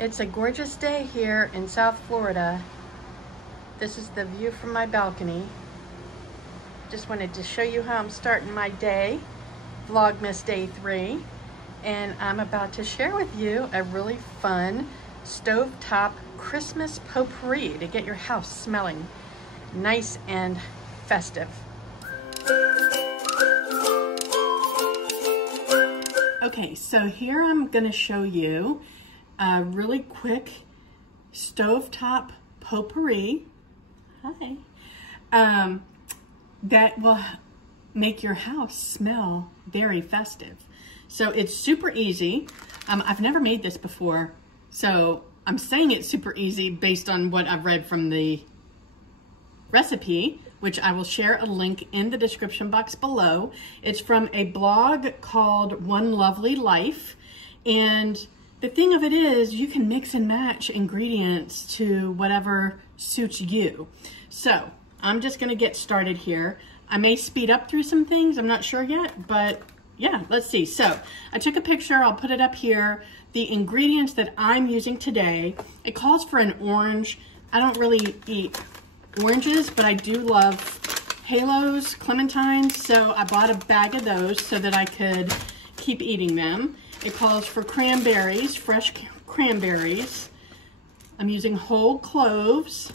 It's a gorgeous day here in South Florida. This is the view from my balcony. Just wanted to show you how I'm starting my day, Vlogmas Day 3. And I'm about to share with you a really fun stovetop Christmas potpourri to get your house smelling nice and festive. Okay, so here I'm gonna show you a really quick stovetop potpourri. Hi. That will make your house smell very festive. So it's super easy. I've never made this before, so I'm saying it's super easy based on what I've read from the recipe, which I will share a link in the description box below. It's from a blog called One Lovely Life, and the thing of it is you can mix and match ingredients to whatever suits you. So I'm just gonna get started here. I may speed up through some things, I'm not sure yet, but yeah, let's see. So I took a picture, I'll put it up here. The ingredients that I'm using today, it calls for an orange. I don't really eat oranges, but I do love halos, clementines, so I bought a bag of those so that I could keep eating them. It calls for cranberries, fresh cranberries. I'm using whole cloves.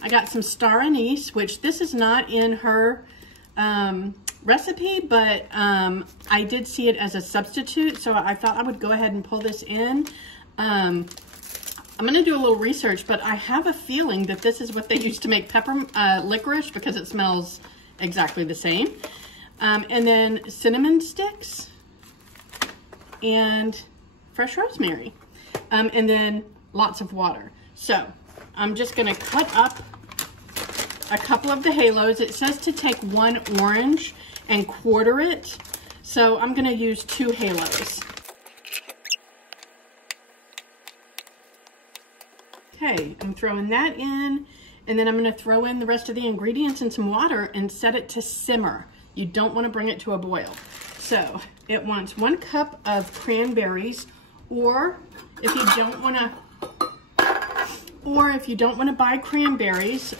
I got some star anise, which this is not in her recipe, but I did see it as a substitute, so I thought I would go ahead and pull this in. I'm gonna do a little research, but I have a feeling that this is what they used to make pepper licorice, because it smells exactly the same. And then cinnamon sticks and fresh rosemary, and then lots of water. So I'm just gonna cut up a couple of the halos. It says to take one orange and quarter it, so I'm gonna use 2 halos. Okay, I'm throwing that in, and then I'm gonna throw in the rest of the ingredients and some water and set it to simmer. You don't wanna bring it to a boil. So it wants 1 cup of cranberries, or if you don't wanna buy cranberries,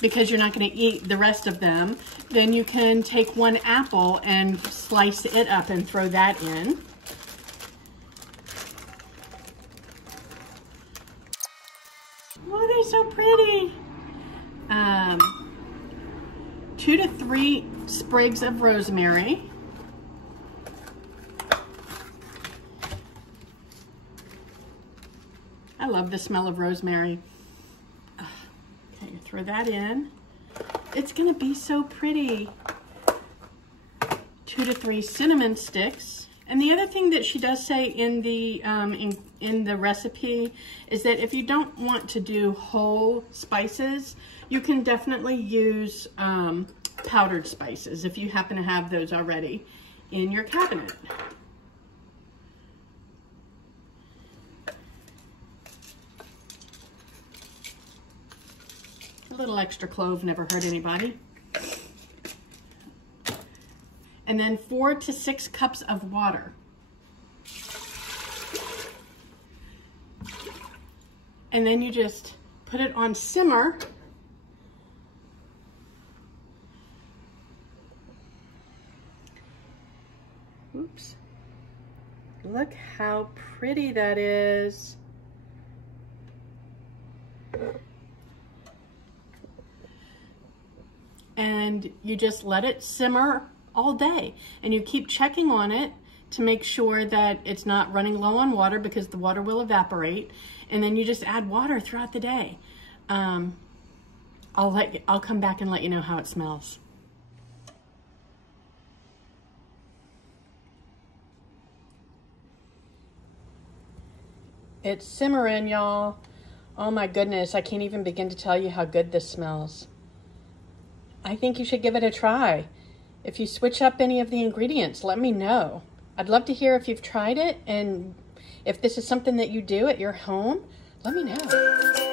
because you're not gonna eat the rest of them, then you can take 1 apple and slice it up and throw that in. Oh, they're so pretty. 2 to 3 sprigs of rosemary. I love the smell of rosemary. Okay, throw that in. It's gonna be so pretty. 2 to 3 cinnamon sticks. And the other thing that she does say in the recipe is that if you don't want to do whole spices, you can definitely use powdered spices if you happen to have those already in your cabinet. A little extra clove never hurt anybody. And then 4 to 6 cups of water. And then you just put it on simmer. Oops. Look how pretty that is. And you just let it simmer all day, and you keep checking on it to make sure that it's not running low on water, because the water will evaporate, and then you just add water throughout the day. I'll come back and let you know how it smells. It's simmering, y'all. Oh my goodness, I can't even begin to tell you how good this smells. I think you should give it a try. If you switch up any of the ingredients, let me know. I'd love to hear if you've tried it, and if this is something that you do at your home, let me know.